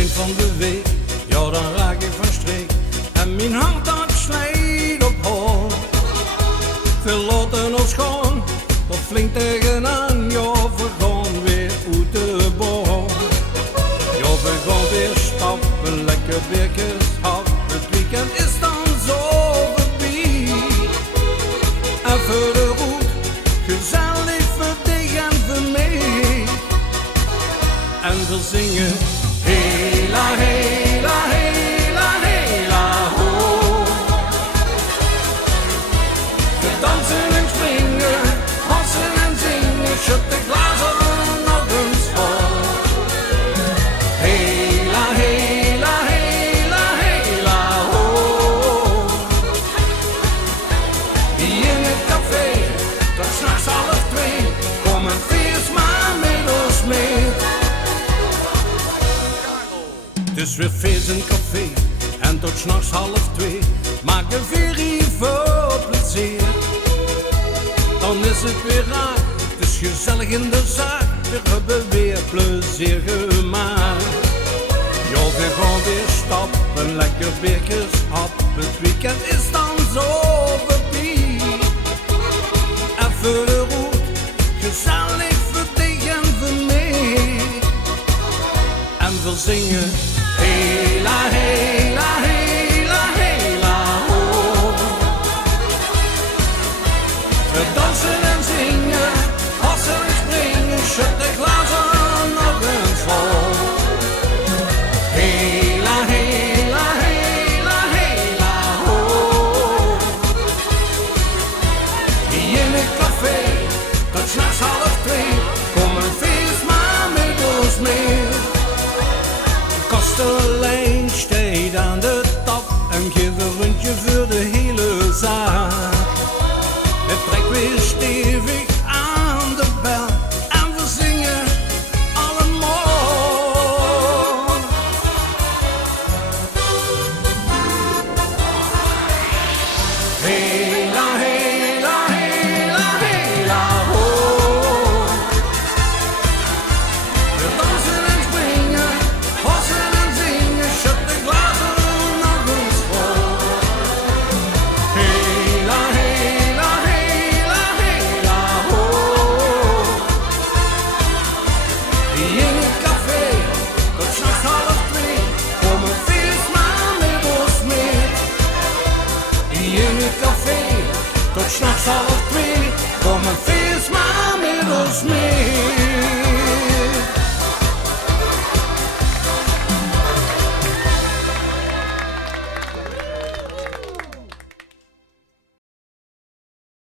eind van de week, ja dan raak ik van streek. En mijn hart dat slijt op hol. Veel laten ons gaan, tot flink tegenaan. Ja, we gaan weer uit de boom. Ja, we gaan weer stappen, lekker weekjes af. Het weekend is dan zo voorbij. En voor de route, gezellig voor dich en voor mij. En we zingen hela, hela, hela, hela, ho. We dansen en springen, dansen en zingen, schud de glazen nog eens vol. Hela, hela, hela, hela, ho. Hier in het café, tot 's nachts 1:30, kom en feest maar met ons mee. Het is weer feest in het café en tot 's nachts 1:30 maken we veel plezier. Dan is het weer raar, het is gezellig in de zaak, we hebben weer plezier gemaakt. Ja, we gaan weer stappen, lekker beertjes happen, het weekend is dan zo voorbij. En voor de route, gezellig voor dich en voor mij. En we zingen hela, hela, hela, hela, ho. We dansen en zingen, hassen en springen, schud de glazen nog eens vol. Hela, hela, hela, hela, ho. Hier in het café, tot 's nachts 1:30, kom een feest maar met ons mee. Kastelein steekt aan de tap en geeft een rondje voor de hele zaak. Het trekt weer stevig aan de bel en we zingen allemaal. Hela, hela, hela, hela, ho. We dansen en springen, hossen en zingen, schud de glazen nog eens vol. Hela, hela, hela, hela, ho. Hier in het café, tot 's nachts 1:30, kom een feest maar met ons mee. Hier in het café, tot 's nachts 1:30, kom een feest maar met ons mee.